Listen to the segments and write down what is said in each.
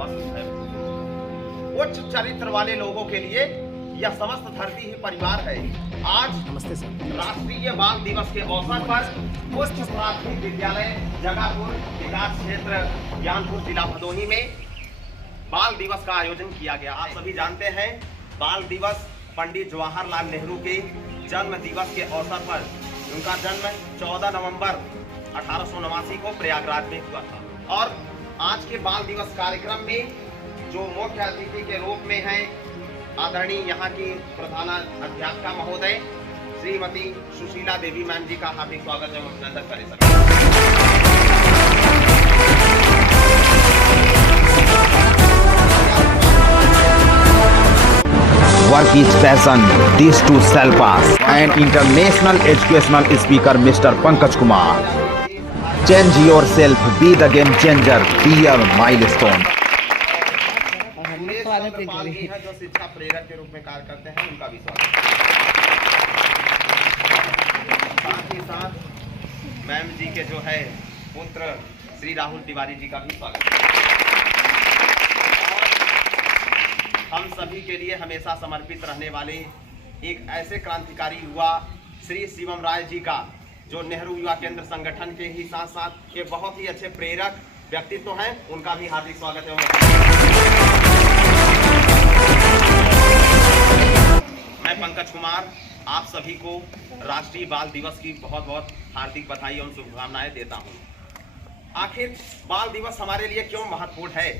वस्तु है। उच्च चरित्र वाले लोगों के लिए यह समस्त धरती ही परिवार है। आज नमस्ते सर। राष्ट्रीय बाल दिवस के अवसर पर उच्च प्राथमिक विद्यालय जगापुर विकास क्षेत्र ज्ञानपुर जिला भदोही में बाल दिवस का आयोजन किया गया। आप सभी जानते हैं बाल दिवस पंडित जवाहरलाल नेहरू के जन्म दिवस के अवसर पर, उनका जन्म 14 नवंबर 1889 को प्रयागराज में हुआ था। और आज के बाल दिवस कार्यक्रम में जो मुख्य अतिथि के रूप में हैं आदरणीय यहाँ की प्रधान अध्यापिका महोदय श्रीमती सुशीला देवी मैम जी का हार्दिक स्वागत एवं अभिनंदन करें sir. Work is passion, this to sell pass and international educational speaker Mr. Pankaj Kumar. Change yourself, be the game changer, be a milestone. जो शिक्षा प्रेरक के रूप में कार्य करते हैं उनका भी स्वागत। साथ ही साथ मैम जी के जो है पुत्र श्री राहुल तिवारी जी का भी स्वागत। हम सभी के लिए हमेशा समर्पित रहने वाले एक ऐसे क्रांतिकारी युवा श्री शिवम राय जी का, जो नेहरू युवा केंद्र संगठन के ही साथ साथ एक बहुत ही अच्छे प्रेरक व्यक्तित्व हैं, उनका भी हार्दिक स्वागत है। मैं पंकज कुमार आप सभी को राष्ट्रीय बाल दिवस की बहुत बहुत हार्दिक बधाई एवं शुभकामनाएं देता हूं। आखिर बाल दिवस हमारे लिए क्यों महत्वपूर्ण है,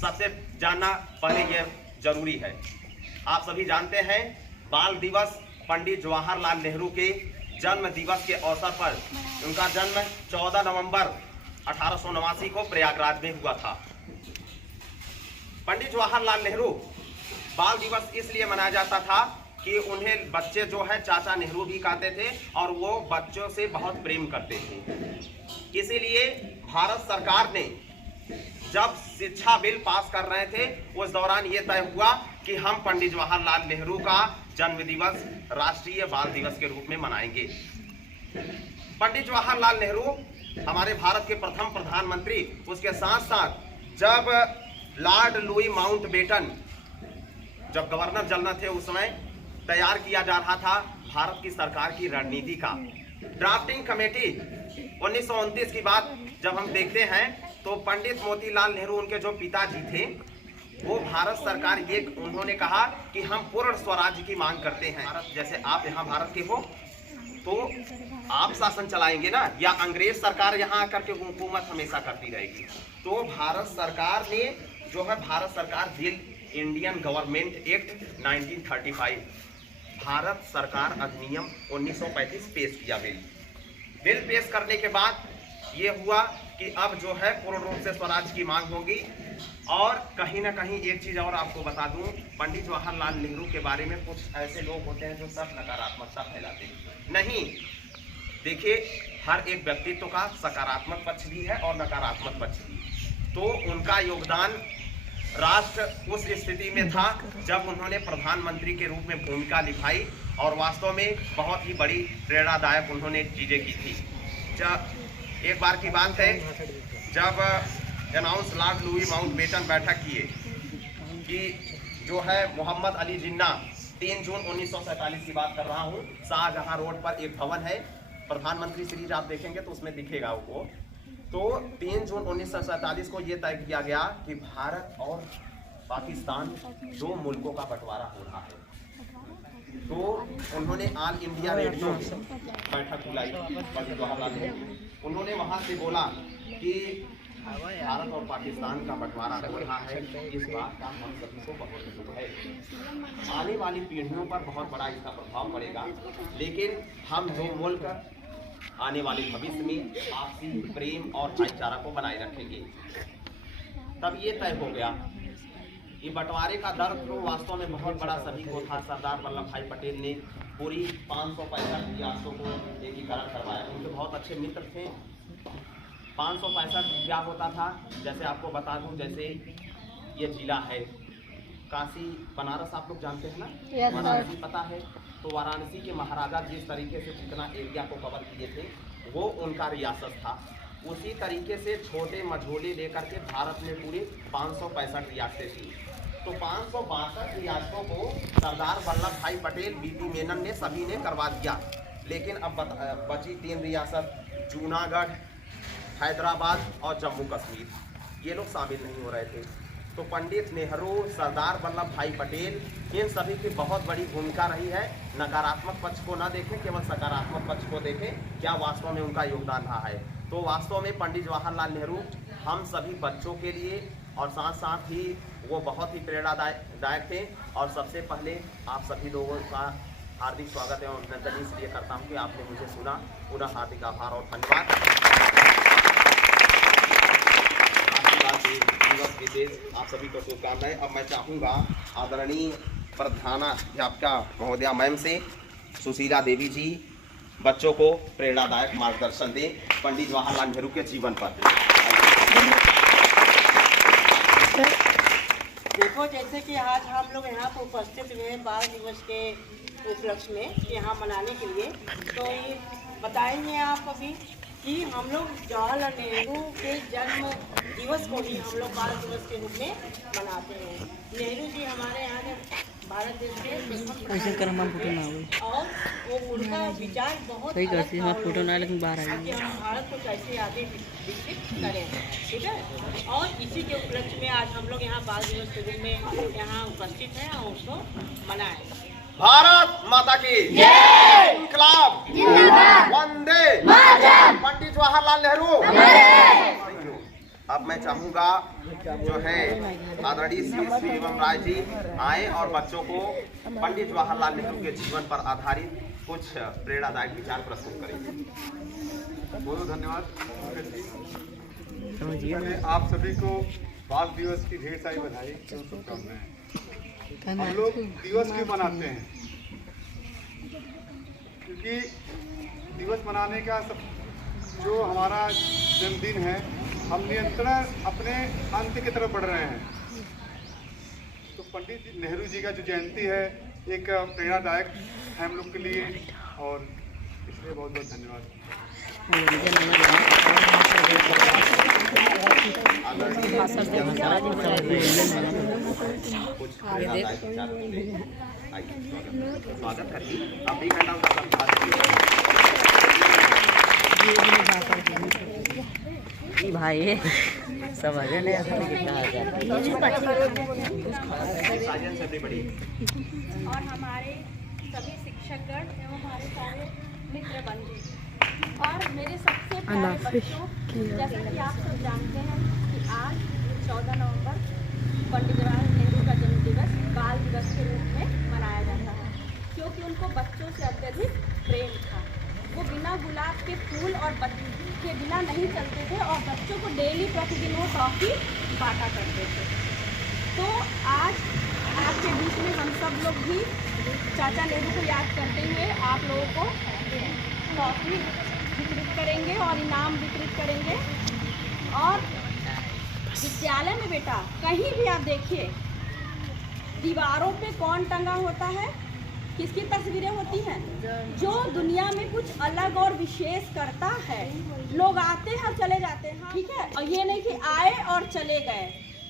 सबसे जानना पहले यह जरूरी है। आप सभी जानते हैं बाल दिवस पंडित जवाहरलाल नेहरू के जन्म दिवस के अवसर पर, उनका जन्म 14 नवंबर 1889 को प्रयागराज में हुआ था। पंडित जवाहरलाल नेहरू बाल दिवस इसलिए मनाया जाता था कि उन्हें बच्चे जो है चाचा नेहरू भी कहते थे और वो बच्चों से बहुत प्रेम करते थे। इसीलिए भारत सरकार ने जब शिक्षा बिल पास कर रहे थे उस दौरान ये तय हुआ कि हम पंडित जवाहरलाल नेहरू का जन्म दिवस राष्ट्रीय बाल दिवस के रूप में मनाएंगे। पंडित जवाहरलाल नेहरू हमारे भारत के प्रथम प्रधानमंत्री, उसके साथ साथ जब लॉर्ड लुई माउंटबेटन जब गवर्नर जनरल थे उस समय तैयार किया जा रहा था भारत की सरकार की रणनीति का ड्राफ्टिंग कमेटी 1929 की बात जब हम देखते हैं तो पंडित मोतीलाल नेहरू उनके जो पिताजी थे वो भारत सरकार ये उन्होंने कहा कि हम पूर्ण स्वराज्य की मांग करते हैं। भारत जैसे आप यहाँ भारत के हो तो आप शासन चलाएंगे ना, या अंग्रेज सरकार यहाँ आकर के हुकूमत हमेशा करती रहेगी। तो भारत सरकार ने जो है भारत सरकार bill Indian government act 1935 Bharat सरकार अधिनियम 1935 पेश किया। बिल पेश करने के बाद ये हुआ कि अब जो है पूर्ण रूप से स्वराज की मांग होगी। और कहीं ना कहीं एक चीज और आपको बता दूं, पंडित जवाहरलाल नेहरू के बारे में कुछ ऐसे लोग होते हैं जो सब नकारात्मकता फैलाते हैं। नहीं, देखिए हर एक व्यक्तित्व का सकारात्मक पक्ष भी है और नकारात्मक पक्ष भी। तो उनका योगदान राष्ट्र उस स्थिति में था जब उन्होंने प्रधानमंत्री के रूप में भूमिका निभाई और वास्तव में बहुत ही बड़ी प्रेरणादायक उन्होंने चीजें की थी। जब एक बार की बात है जब अनाउंस लॉर्ड लुई माउंटबेटन बैठक किए कि जो है मोहम्मद अली जिन्ना 3 जून 1947 की बात कर रहा हूँ, शाहजहां रोड पर एक भवन है, प्रधानमंत्री सीरीज आप देखेंगे तो उसमें दिखेगा वो। तो 3 जून 1947 को ये तय किया गया कि भारत और पाकिस्तान 2 मुल्कों का बंटवारा हो रहा है। तो उन्होंने ऑल इंडिया रेडियो बैठक बुलाई पंडित जवाहरलाल नेहरू। उन्होंने वहां से बोला कि भारत और पाकिस्तान का बंटवारा हो रहा है, इस बात का हम सभी को बहुत दुख है। आने वाली पीढ़ियों पर बहुत बड़ा इसका प्रभाव पड़ेगा, लेकिन हम जो मुल्क आने वाले भविष्य में आपसी प्रेम और भाईचारा को बनाए रखेंगे। तब ये तय हो गया कि बंटवारे का दर्द तो वास्तव में बहुत बड़ा सभी को था। सरदार वल्लभ भाई पटेल ने पूरी 565 रियासतों को एकीकरण करवाया। उनके बहुत अच्छे मित्र थे। 565 क्या होता था, जैसे आपको बता दूं, जैसे ये जिला है काशी बनारस, आप लोग जानते हैं ना, वाराणसी पता है। तो वाराणसी के महाराजा जिस तरीके से जितना एरिया को कवर किए थे वो उनका रियासत था। उसी तरीके से छोटे मझोले लेकर के भारत में पूरे 565 रियासतें थी। तो 562 रियासतों को सरदार वल्लभ भाई पटेल, बीपी मेनन ने सभी ने करवा दिया। लेकिन अब बची 3 रियासत, जूनागढ़, हैदराबाद और जम्मू कश्मीर, ये लोग शामिल नहीं हो रहे थे। तो पंडित नेहरू, सरदार वल्लभ भाई पटेल, इन सभी की बहुत बड़ी भूमिका रही है। नकारात्मक पक्ष को ना देखें, केवल सकारात्मक पक्ष को देखें, क्या वास्तव में उनका योगदान रहा है। तो वास्तव में पंडित जवाहरलाल नेहरू हम सभी बच्चों के लिए और साथ साथ ही वो बहुत ही प्रेरणादायक थे। और सबसे पहले आप सभी लोगों का हार्दिक स्वागत है और अभिनंदन इसलिए करता हूँ कि आपने मुझे सुना। पुनः हार्दिक आभार और धन्यवाद। दिवस विशेष आप सभी को शुभकामनाएं। अब मैं चाहूँगा आदरणीय प्रधानाध्यापिका महोदया मैम से सुशीला देवी जी बच्चों को प्रेरणादायक मार्गदर्शन दें पंडित जवाहरलाल नेहरू के जीवन पर। देखो, जैसे कि आज हम लोग यहाँ पर उपस्थित हुए हैं बाल दिवस के उपलक्ष्य में यहाँ मनाने के लिए, तो ये बताएंगे आप अभी कि हम लोग जवाहरलाल नेहरू के जन्म दिवस को ही हम लोग बाल दिवस के रूप में मनाते हैं। नेहरू जी हमारे यहाँ के भारत देश के और वो उनका विचार बहुत फोटो ना, लेकिन बाहर कि हम भारत को कैसे आगे विकसित करें, ठीक है। और इसी के उपलक्ष्य में आज हम लोग यहाँ बाल दिवस के रूप में यहाँ उपस्थित हैं और उसको मनाएं। भारत माता की जय, इंकलाब जिंदाबाद, वंदे मातरम, पंडित जवाहरलाल नेहरू। अब मैं चाहूँगा जो है आदरणीय श्री एवं राय जी आए और बच्चों को पंडित जवाहरलाल नेहरू के जीवन पर आधारित कुछ प्रेरणादायक विचार प्रस्तुत करेंगे। बहुत धन्यवाद। आप सभी को बाल दिवस की ढेर सारी बधाई और शुभकामनाएं। हम लोग दिवस क्यों मनाते हैं? क्योंकि दिवस मनाने का जो हमारा जन्मदिन है, हम निरंतर अपने अंत की तरफ बढ़ रहे हैं। तो पंडित नेहरू जी का जो जयंती है एक प्रेरणादायक है हम लोग के लिए, और इसलिए बहुत बहुत धन्यवाद। स्वागत करिए। आप एक घंटा भाई सब और हमारे सभी शिक्षकगण एवं हमारे सारे मित्र बंधु और मेरे सबसे प्यारे बच्चों, जैसा कि आप सब जानते हैं कि आज 14 नवंबर पंडित जवाहरलाल नेहरू का जन्म दिवस बाल दिवस के रूप में मनाया जाता है, क्योंकि उनको बच्चों से अत्यधिक प्रेम था। वो बिना गुलाब के फूल और बत्ती के बिना नहीं चलते थे और बच्चों को डेली प्रतिदिन वो टॉफी बांटा करते थे। तो आज आपके बीच में हम सब लोग भी चाचा नेहरू को याद करते हुए आप लोगों को टॉफी वितरित करेंगे और इनाम वितरित करेंगे। और विद्यालय में बेटा कहीं भी आप देखिए दीवारों पे कौन टंगा होता है, किसकी तस्वीरें होती हैं? जो दुनिया में कुछ अलग और विशेष करता है। लोग आते हैं और चले जाते हैं, ठीक है, और ये नहीं कि आए और चले गए।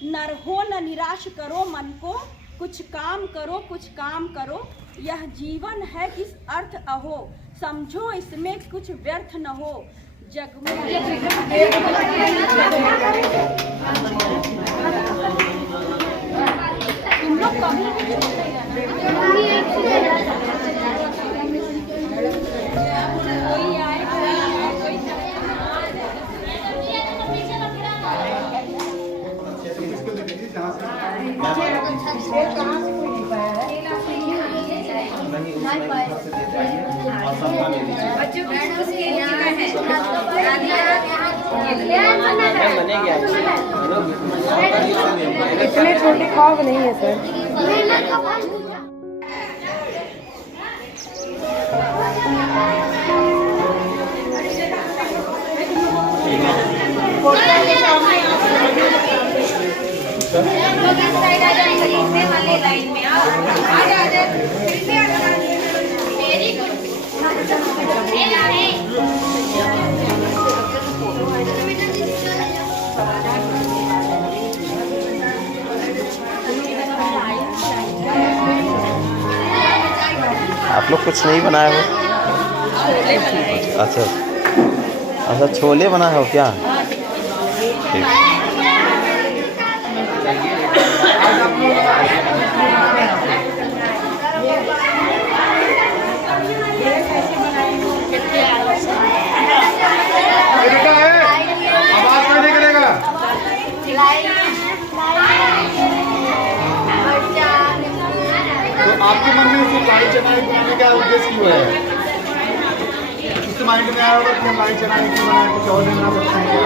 नर हो न निराश करो मन को, कुछ काम करो कुछ काम करो, यह जीवन है किस अर्थ अहो, समझो इसमें कुछ व्यर्थ न हो। जग में तुम लोग कभी भी छोड़ते कोई आए कोई इतने छोटे ख्वाब नहीं है सर। लाइन में वेरी गुड। फोटो है आप लोग कुछ नहीं बनाए हो? अच्छा अच्छा, छोले बनाए हो क्या? ठीक। आवाज नहीं करेगा। तो आपके मन में इसे लाई चना बनाने का उद्देश्य क्यों है? इसके माइंड में आया होगा कि हम लाई चना क्यों बनाए, कुछ और नहीं बना सकते हैं?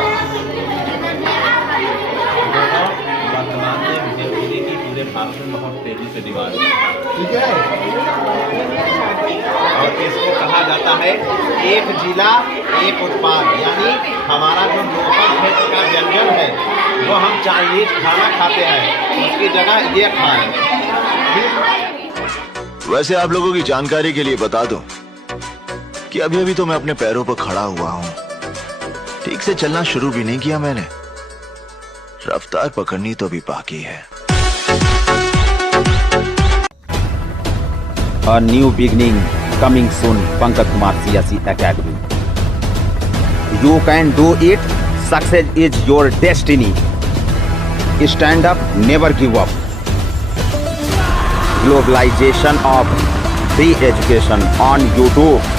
वर्तमान में भेलपुरी की पूरे भारत में बहुत तेजी से डिमांड है ठीक है। और इसको कहा जाता है एक जिला एक उत्पाद, यानी हमारा जो लोकल क्षेत्र का व्यंजन है जो हम चाइनीज खाना खाते हैं उसकी जगह ये खाएं। वैसे आप लोगों की जानकारी के लिए बता दूं कि अभी तो मैं अपने पैरों पर खड़ा हुआ हूं। ठीक से चलना शुरू भी नहीं किया मैंने, रफ्तार पकड़नी तो भी बाकी है। A new beginning coming soon, Pankaj Kumar CSE Academy. You can do it. Success is your destiny. Stand up, never give up. Globalization of free education on YouTube.